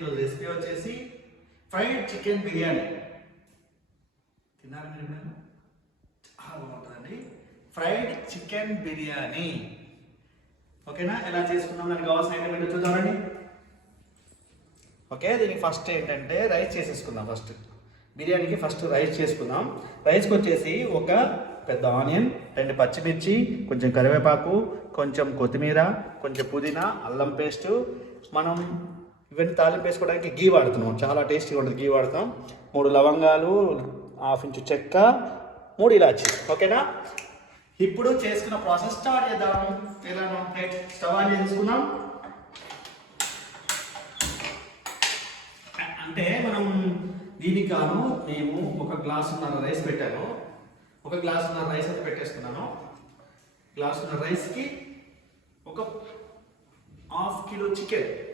ఈరోజు రెసిపీ వచ్చేసి fried chicken biryani. తిన్నారా మీరు మేము చాలా బాగుంటుందండి. Fried chicken biryani. ఓకేనా? ఎలా చేసుకుందాం దానికి కావాల్సిన ఐటమ్ ఏంటో చూద్దామండి ఓకే దీనికి ఫస్ట్ ఏంటంటే రైస్ చేసేసుకుందాం ఫస్ట్ బిర్యానీకి ఫస్ట్ రైస్ చేసుకుందాం. రైస్కి వచ్చేసి ఒక పెద్ద ఆనియన్ రెండు పచ్చిమిర్చి కొంచెం కరివేపాకు కొంచెం కొత్తిమీర కొంచెం పుదీనా అల్లం పేస్ట్. మనం ఇవన్నీ తాలింపు వేసుకోవడానికి గీ వాడుతున్నాం. చాలా టేస్టీగా ఉంటుంది గీ వాడతాం. మూడు లవంగాలు హాఫ్ ఇంచు చెక్క మూడు ఇలాచి. ఓకేనా? ఇప్పుడు చేసుకున్న ప్రాసెస్ స్టార్ట్ చేద్దాం. ఎలా స్టవ్ ఆన్ చేసుకున్నాం. అంటే మనం దీనికి గాను మేము ఒక గ్లాస్ ఉన్న రైస్ పెట్టాను. ఒక గ్లాస్ ఉన్న రైస్ అయితే గ్లాస్ ఉన్న రైస్కి ఒక హాఫ్ కిలో చికెన్.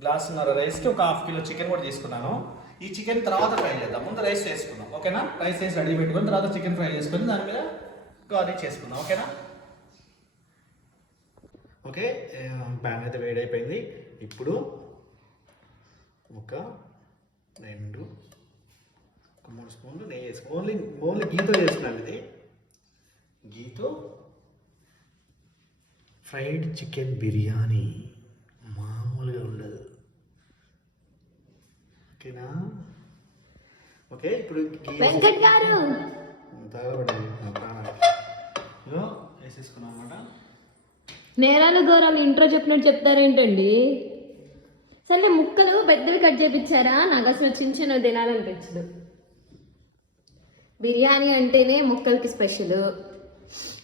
గ్లాసున్నర రైస్కి ఒక హాఫ్ కిలో చికెన్ కూడా తీసుకున్నాను. ఈ చికెన్ తర్వాత ఫ్రై చేద్దాం. ముందు రైస్ చేసుకుందాం. ఓకేనా? రైస్ వేసి రెడీ పెట్టుకొని తర్వాత చికెన్ ఫ్రై చేసుకొని దాని మీద గార్నిష్ చేసుకుందాం. ఓకేనా? ఓకే ప్యాన్ అయితే వేడైపోయింది. ఇప్పుడు ఒక రెండు ఒక మూడు స్పూన్లు నెయ్యి వేసుకో. ఓన్లీ ఓన్లీ గీతో చేస్తున్నాను ఇది. గీతో ఫ్రైడ్ చికెన్ బిర్యానీ. ఓకే ఇప్పుడు వెంకట్ గారు. నేరాలు గౌరవాలు ఇంట్రో చెప్పినట్టు చెప్తారేంటండి? సరే ముక్కలు పెద్దవి కట్ చేపించారా నాకు అసలు చిన్న చిన్న తినాలనిపించదు. బిర్యానీ అంటేనే ముక్కలకి స్పెషల్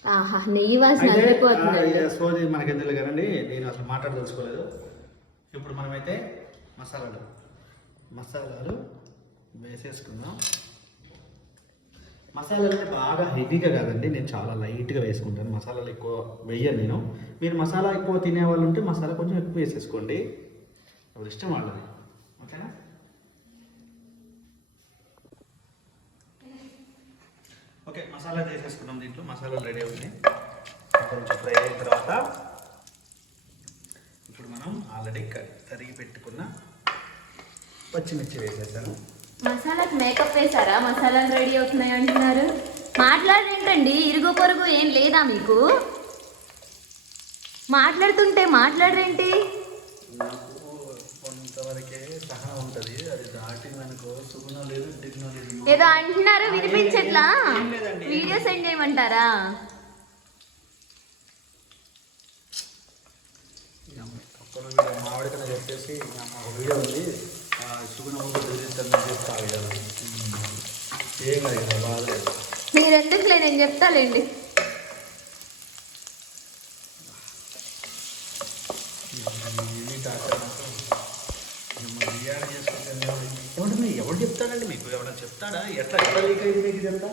ఆహా నెయ్యి వాసన సోది మనకి ఎందుకు కదండి? నేను అసలు మాట్లాడదలుచుకోలేదు. ఇప్పుడు మనమైతే మసాలాలు. మసాలాలు. వేసేసుకుందాం. మసాలాలు అంటే బాగా హెవీగా కాదండి నేను చాలా లైట్గా వేసుకుంటాను. మసాలాలు ఎక్కువ వేయను నేను. మీరు మసాలా ఎక్కువ తినే వాళ్ళు ఉంటే మసాలా కొంచెం ఎక్కువ వేసేసుకోండి. ఎవరి ఇష్టం వాళ్ళది. ఓకేనా? ఓకే మసాలా వేసేసుకున్నాం దీంట్లో. మసాలాలు రెడీ అవుతుంది కొంచెం ఫ్రై అయిన తర్వాత ఇప్పుడు మనం ఆల్రెడీ తరిగి పెట్టుకున్న పచ్చిమిర్చి వేసేసాను మసాలాకి మేకప్ వేసారా మసాలాలు రెడీ అవుతున్నాయి అంటున్నారు. మాట్లాడేంటండి? ఇరుగు పొరుగు ఏం లేదా మీకు? మాట్లాడుతుంటే మాట్లాడరేంటి? ఏదో అంటున్నారు వినిపించట్లా. వీడియో సెండ్ చేయమంటారా? కదా చెప్పేసి ఒక వీడియో ఉంది. ఆ సుగుణం కూడా బెదిరిస్తానని చెప్తాను కదా ఏం కాదు బాధ? మీరు ఎందుకులే నేను చెప్తాలేండి ఏమంటే ఎవరు చెప్తాడండి మీకు? ఎవరైనా చెప్తాడా? ఎట్లా ఎట్లా లీక్ అయింది మీకు ఇదంతా?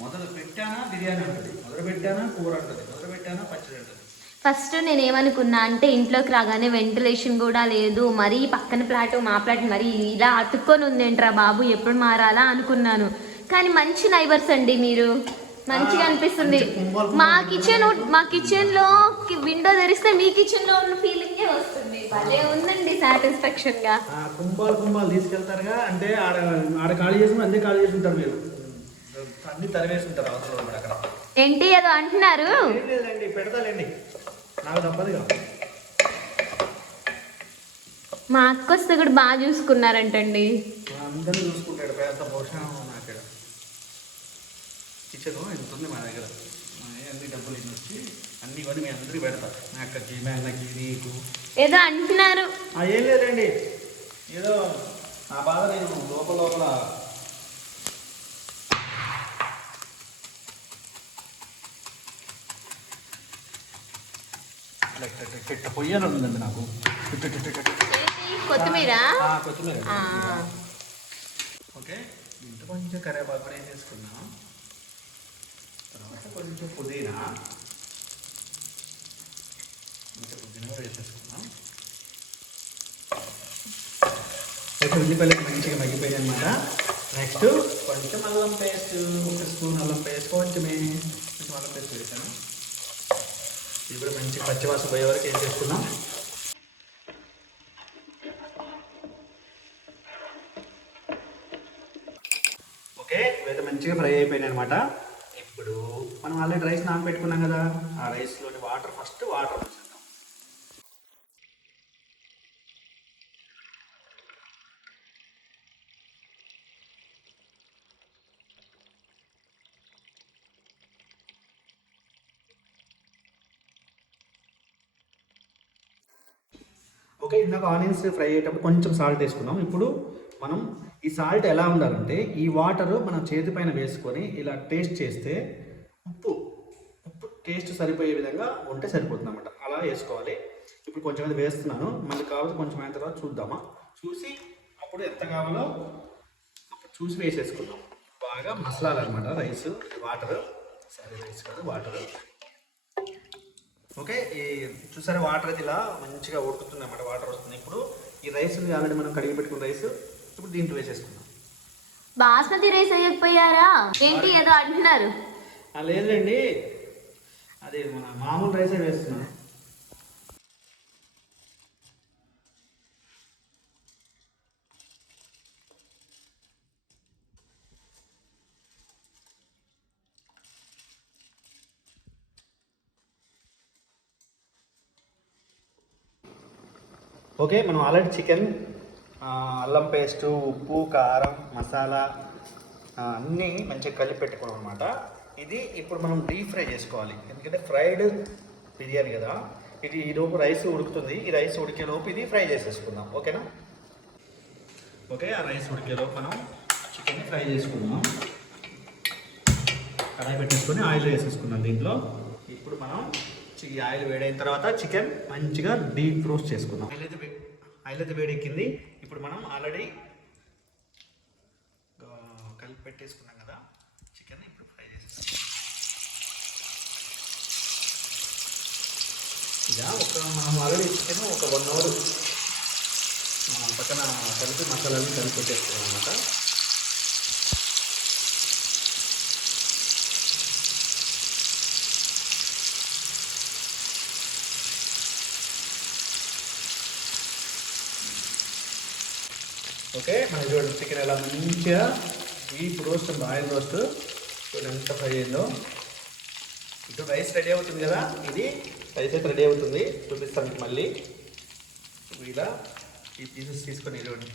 మొదలు పెట్టానా? బిర్యానీ అంటది. మొదలు పెట్టానా? కూర అంటది. మొదలు పెట్టానా? పచ్చడి అంటది. ఫస్ట్ నేను ఏమనుకున్నా అంటే ఇంట్లోకి రాగానే వెంటిలేషన్ కూడా లేదు మరీ పక్కన ఫ్లాట్ మా ఫ్లాట్ మరీ ఇలా అతుక్కొని ఉందేంట్రా బాబు ఎప్పుడు మారాలా అనుకున్నాను. కానీ మంచి నైబర్స్ అండి మీరు. మంచిగా అనిపిస్తుంది. మా కిచెన్ మా కిచెన్లో విండో తెరిస్తే మీ కిచెన్లో ఉన్న ఫీలింగే వస్తుంది. భలే ఉందండి సాటిస్ఫాక్షన్గా కుంభాలు కుంభాలు తీసుకెళ్తారుగా. అంటే ఆడ ఆడ ఖాళీ చేసి అంతే ఖాళీ చేసి ఉంటారు మీరు. అన్ని తరివేసి ఉంటారు అవసరం ఏంటి ఏదో అంటున్నారు? పెడతాలేండి. నాకు తప్పదుగా మా అక్క వస్తే కూడా బాగా చూసుకున్నారంటండి. అందరినీ చూసుకుంటాడు పెద్ద పోషణ అక్కడ కిచెన్ ఎంత ఉంది మా దగ్గర. అన్ని డబ్బులు ఇన్ని వచ్చి అన్ని మీ అందరికీ పెడతా. మా అక్కకి మా అన్నకి నీకు. ఏదో అంటున్నారు. ఏం లేదండి. ఏదో నా బాధ నేను లోపల లోపల ఇట్లా ఇట్లా ఇట్లా ఇట్లా పొయ్యాలని ఉందండి నాకు? కొత్తిమీర. కొత్తిమీర. ఓకే. ఇంత కొంచెం కరివేపాకు కూడా వేసేసుకున్నాం తర్వాత కొంచెం పుదీనా. కొంచెం పుదీనా కూడా వేసేసుకున్నాం అయితే ఉల్లిపాయలు మంచిగా మగ్గిపోయాయి అనమాట నెక్స్ట్ కొంచెం అల్లం పేస్ట్ ఒక స్పూన్ అల్లం పేస్ట్ కొంచెమే కొంచెం అల్లం పేస్ట్ వేసాను. ఇది కూడా మంచి పచ్చివాసన పోయే వరకు ఏం చేసుకున్నాం ఓకే ఇవైతే మంచిగా ఫ్రై అయిపోయినాయి అనమాట ఇప్పుడు మనం ఆల్రెడీ రైస్ నానబెట్టుకున్నాం కదా. ఆ రైస్లోని వాటర్ ఫస్ట్ వాటర్ ఓకే ఇందాక ఆనియన్స్ ఫ్రై అయ్యేటప్పుడు కొంచెం సాల్ట్ వేసుకున్నాం ఇప్పుడు మనం ఈ సాల్ట్ ఎలా ఉండాలంటే ఈ వాటర్ మనం చేతి పైన వేసుకొని ఇలా టేస్ట్ చేస్తే ఉప్పు ఉప్పు టేస్ట్ సరిపోయే విధంగా ఉంటే సరిపోతుంది అనమాట అలా వేసుకోవాలి. ఇప్పుడు కొంచెం అది వేస్తున్నాను. మళ్ళీ కావాలి కొంచెం అయిన తర్వాత చూద్దామా? చూసి అప్పుడు ఎంత కావాలో అప్పుడు చూసి వేసేసుకుందాం. బాగా మసలాలన్నమాట రైస్ వాటర్ సరే రైస్ కాదు వాటర్ ఓకే ఈ చూసారా వాటర్ అయితే ఇలా మంచిగా ఉడుకుతుంది అన్నమాట వాటర్ వస్తుంది. ఇప్పుడు ఈ రైస్ ఆల్రెడీ మనం కడిగి పెట్టుకున్న రైస్ ఇప్పుడు దీంట్లో వేసేసుకుందాం. బాస్మతి రైస్ అయ్యకపోయారా ఏంటి ఏదో అంటున్నారు. ఆ, లేదులేండి. అది మన మామూలు రైసే వేస్తున్నాను ఓకే మనం ఆల్రెడీ చికెన్ అల్లం పేస్టు ఉప్పు కారం మసాలా అన్నీ మంచిగా కలిపి పెట్టుకోవడం అనమాట ఇది ఇప్పుడు మనం డీప్ ఫ్రై చేసుకోవాలి. ఎందుకంటే ఫ్రైడ్ బిర్యానీ కదా. ఇది ఈ లోపు రైస్ ఉడుకుతుంది. ఈ రైస్ ఉడికే లోపు ఇది ఫ్రై చేసేసుకుందాం. ఓకేనా? ఓకే ఆ రైస్ ఉడికే లోపు మనం చికెన్ ఫ్రై చేసుకుందాం. కడాయి పెట్టేసుకొని ఆయిల్ వేసేసుకుందాం దీంట్లో. ఇప్పుడు మనం ఈ ఆయిల్ వేడైన తర్వాత చికెన్ మంచిగా డీప్ రోస్ట్ చేసుకుందాం. ఆయిల్ అయితే ఆయిల్ అయితే వేడెక్కింది. ఇప్పుడు మనం ఆల్రెడీ కలిపి పెట్టేసుకున్నాం కదా చికెన్ ఇప్పుడు ఫ్రై చేసేస్తాం ఇక ఒక మనం ఆల్రెడీ చికెన్ ఒక వన్ అవర్ పక్కన కలిపి మసాలాలు కలిపి పెట్టేసుకున్నాం అనమాట ఓకే మనం చూడండి చికెన్ ఎలా మంచిగా ఈ రోస్ట్ ఆయిల్ రోస్ట్. చూడండి ఎంత ఫ్రై అయిందో. ఇటు రైస్ రెడీ అవుతుంది కదా ఇది రైస్ అయితే రెడీ అవుతుంది. చూపిస్తాను మీకు మళ్ళీ. ఇలా ఈ పీసెస్ తీసుకొని చూడండి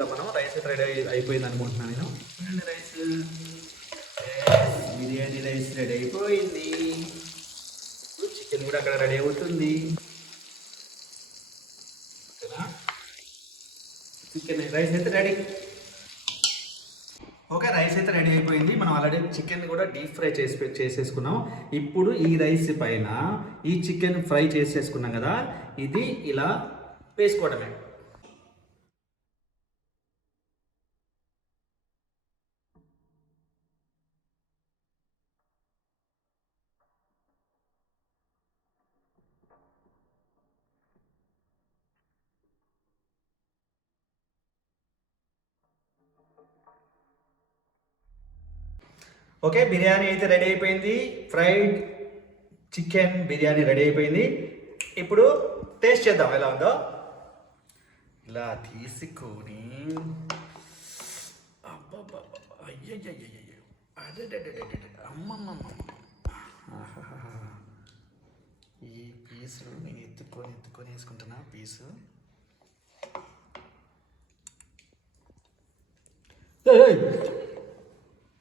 మనం. రైస్ అయితే రెడీ అయి- అయిపోయింది అనుకుంటున్నాను నేను. రైస్. బిర్యానీ రైస్ రెడీ అయిపోయింది. చికెన్ కూడా అక్కడ రెడీ అవుతుంది. ఓకేనా? చికెన్ రైస్ అయితే రెడీ. ఓకే రైస్ అయితే రెడీ అయిపోయింది. మనం ఆల్రెడీ చికెన్ కూడా డీప్ ఫ్రై చేసి చేసేసుకున్నాం ఇప్పుడు ఈ రైస్ పైన ఈ చికెన్ ఫ్రై చేసేసుకున్నాం కదా ఇది ఇలా వేసుకోవడమే. ఓకే బిర్యానీ అయితే రెడీ అయిపోయింది. ఫ్రైడ్ చికెన్ బిర్యానీ రెడీ అయిపోయింది. ఇప్పుడు టేస్ట్ చేద్దాం ఎలా ఉందో. ఇలా తీసుకొని ఈ పీసు నేను ఎత్తుకొని ఎత్తుకొని వేసుకుంటున్నా పీసు.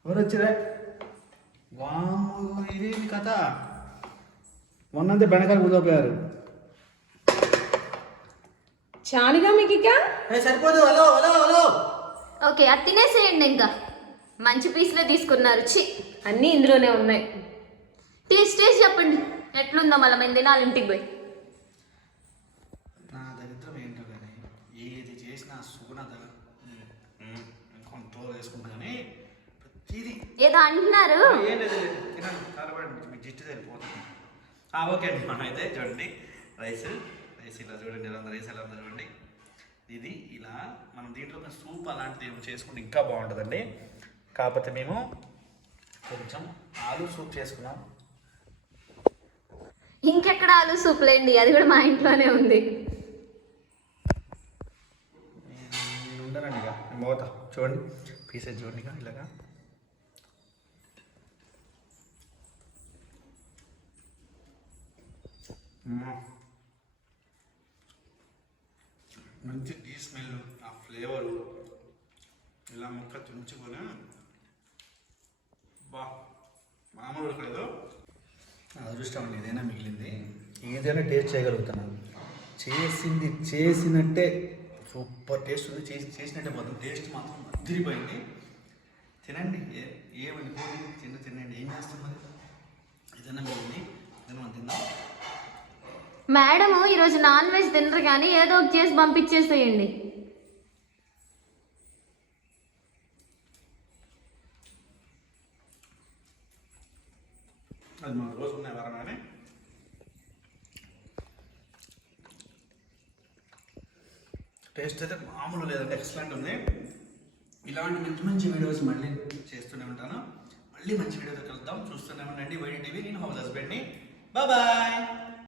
ఎవరు వచ్చిరా? వాము ఇదేమి కథ? మొన్నంతే బెనకాల కూర్చోపోయారు చాలుగా మీకు ఇక సరిపోదు హలో హలో హలో. ఓకే అది తినేసేయండి ఇంకా. మంచి పీసులే తీసుకున్నారు చి అన్నీ ఇందులోనే ఉన్నాయి. టేస్ట్ టేస్ట్ చెప్పండి. ఎట్లుందో మళ్ళీ మేము తినాలి ఇంటికి పోయి. నా దరిద్రం ఏంటో కానీ ఏది చేసినా సుగుణత కొంత వేసుకుంటా కానీ ప్రతిదీ ఏదో అంటున్నారు. ఓకే అండి. మనం అయితే చూడండి రైస్ రైస్ ఇలా చూడండి ఎలా రైస్ ఎలా ఉందో చూడండి. ఇది ఇలా మనం దీంట్లో సూప్ అలాంటిది ఏమో చేసుకుంటే ఇంకా బాగుంటుందండి. కాకపోతే మేము కొంచెం ఆలు సూప్ చేసుకున్నాం. ఇంకెక్కడ ఆలు సూప్ లేండి? అది కూడా మా ఇంట్లోనే ఉంది. నేను ఉండనండి ఇక. పోతా. చూడండి. పీసెస్ చూడండి ఇక ఇలాగా. మంచి టీ స్మెల్ ఆ ఫ్లేవర్. ఇలా మొక్క తుంచుకొని బా మామూలు కాదు. అదృష్టం అండి ఏదైనా మిగిలింది. ఏదైనా టేస్ట్ చేయగలుగుతున్నాను చేసింది చేసినట్టే. సూపర్ టేస్ట్ ఉంది. చేసి చేసినట్టే మొత్తం టేస్ట్ మాత్రం అదిరిపోయింది. తినండి. ఏ ఏమండి తిన్న తినండి. ఏం చేస్తాం మరి? ఏదైనా మిగిలింది. ఏదైనా తిందాం. మేడము ఈరోజు నాన్ వెజ్ తినరు కానీ ఏదో ఒకటి చేసి పంపించేసేయండి. అది రోజు టేస్ట్ అయితే మామూలు లేదంటే ఎక్సలెంట్ ఉంది. ఇలాంటి మంచి మంచి వీడియోస్ మళ్ళీ చేస్తూనే ఉంటాను. మళ్ళీ మంచి వీడియోతో కలుద్దాం. చూస్తూనే ఉండండి వైడి టీవీ. నేను హౌస్ హస్బెండ్ని. బాయ్.